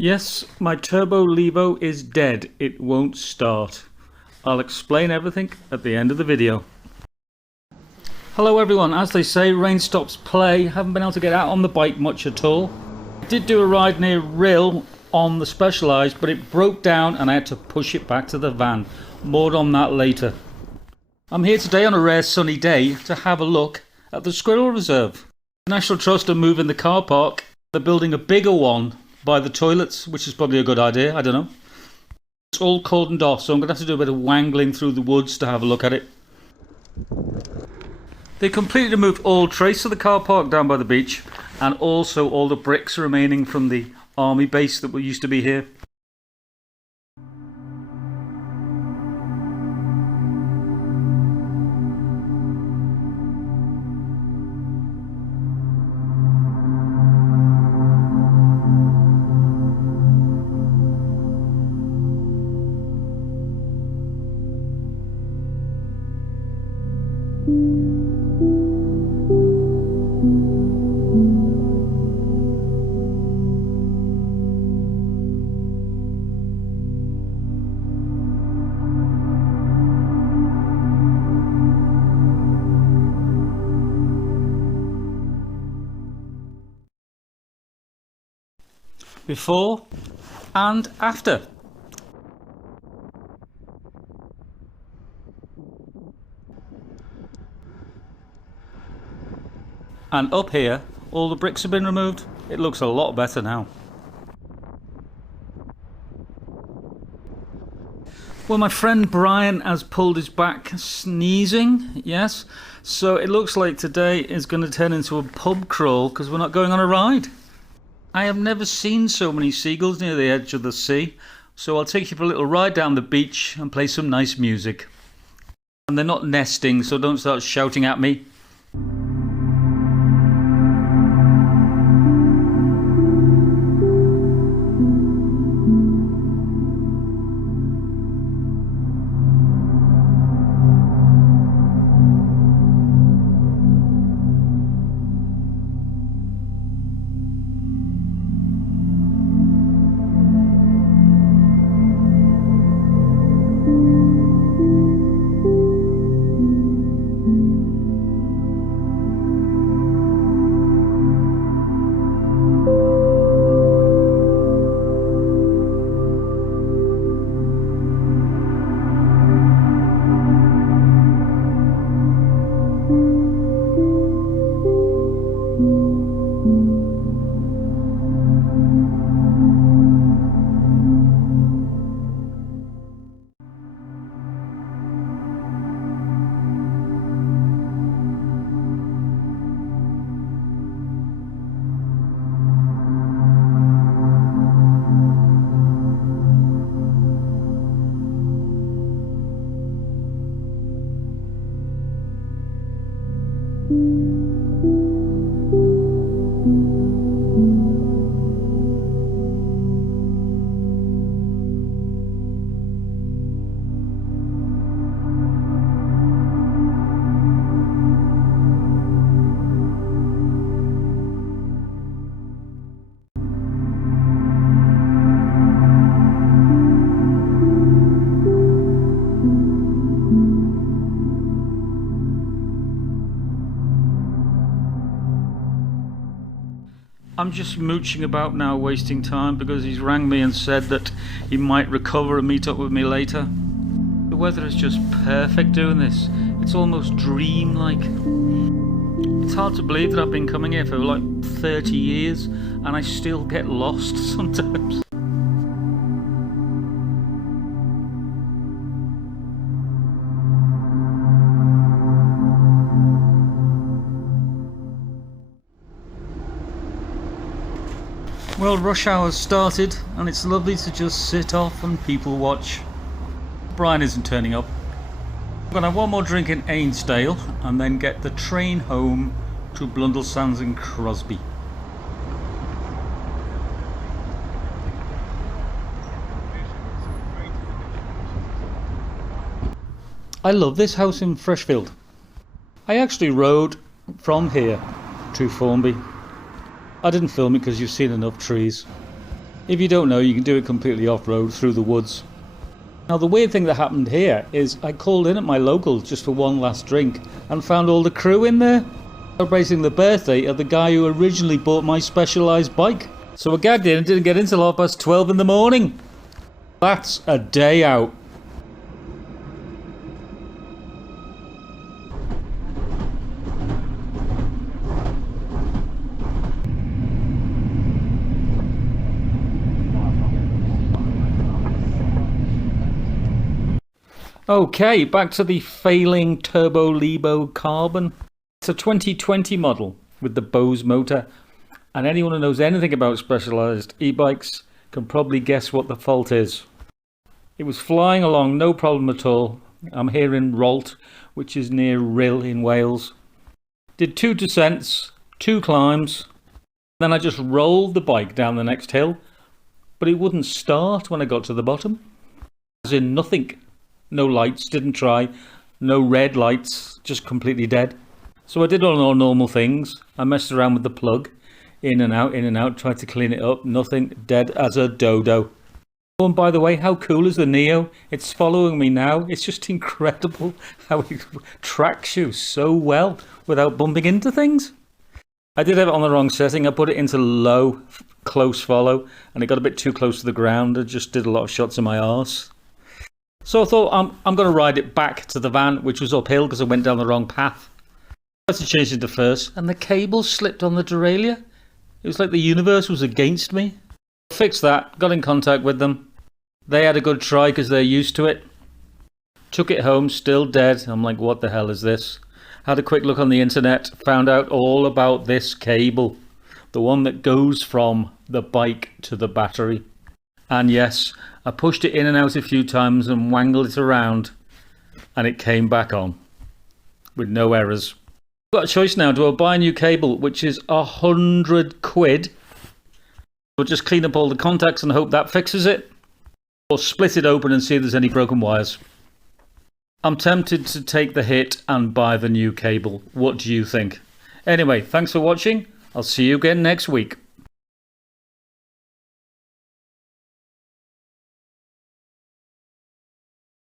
Yes, my Turbo Levo is dead. It won't start. I'll explain everything at the end of the video. Hello everyone, as they say, rain stops play. Haven't been able to get out on the bike much at all. I did do a ride near Rill on the Specialized, but it broke down and I had to push it back to the van. More on that later. I'm here today on a rare sunny day to have a look at the squirrel reserve. The National Trust are moving the car park. They're building a bigger one by the toilets, which is probably a good idea, I don't know. It's all cordoned off, so I'm going to have to do a bit of wangling through the woods to have a look at it. They completely removed all trace of the car park down by the beach, and also all the bricks remaining from the army base that used to be here. Before and after. And up here, all the bricks have been removed. It looks a lot better now. Well, my friend Brian has pulled his back sneezing, yes. So it looks like today is going to turn into a pub crawl because we're not going on a ride. I have never seen so many seagulls near the edge of the sea, so I'll take you for a little ride down the beach and play some nice music. And they're not nesting, so don't start shouting at me. I'm just mooching about now, wasting time, because he's rang me and said that he might recover and meet up with me later. The weather is just perfect doing this. It's almost dream-like. It's hard to believe that I've been coming here for like 30 years and I still get lost sometimes. Well, rush hour's started and it's lovely to just sit off and people watch. Brian isn't turning up. I'm going to have one more drink in Ainsdale and then get the train home to Blundell Sands and Crosby. I love this house in Freshfield. I actually rode from here to Formby. I didn't film it because you've seen enough trees. If you don't know, you can do it completely off-road through the woods. Now the weird thing that happened here is I called in at my local just for one last drink and found all the crew in there celebrating the birthday of the guy who originally bought my Specialized bike. So I gagged in and didn't get in till 12:30 in the morning. That's a day out. Okay, back to the failing Turbo Levo Carbon. It's a 2020 model with the Bose motor, and anyone who knows anything about Specialized e-bikes can probably guess what the fault is. It was flying along, no problem at all. I'm here in Rolt, which is near Rhyl in Wales. Did 2 descents, 2 climbs, then I just rolled the bike down the next hill, but it wouldn't start when I got to the bottom. As in nothing. No lights, didn't try, no red lights, just completely dead. So I did all our normal things. I messed around with the plug, in and out, tried to clean it up, nothing, dead as a dodo. Oh, and by the way, how cool is the Neo? It's following me now. It's just incredible how it tracks you so well without bumping into things. I did have it on the wrong setting. I put it into low, close follow, and it got a bit too close to the ground. I just did a lot of shots in my arse. So I thought I'm going to ride it back to the van, which was uphill because I went down the wrong path. I had to change it to first, and the cable slipped on the derailleur. It was like the universe was against me. Fixed that, got in contact with them. They had a good try because they're used to it. Took it home, still dead. I'm like, what the hell is this? Had a quick look on the internet, found out all about this cable. The one that goes from the bike to the battery. And yes, I pushed it in and out a few times and wangled it around, and it came back on with no errors. I've got a choice now. Do I buy a new cable, which is 100 quid, or just clean up all the contacts and hope that fixes it, or split it open and see if there's any broken wires? I'm tempted to take the hit and buy the new cable. What do you think? Anyway, thanks for watching. I'll see you again next week.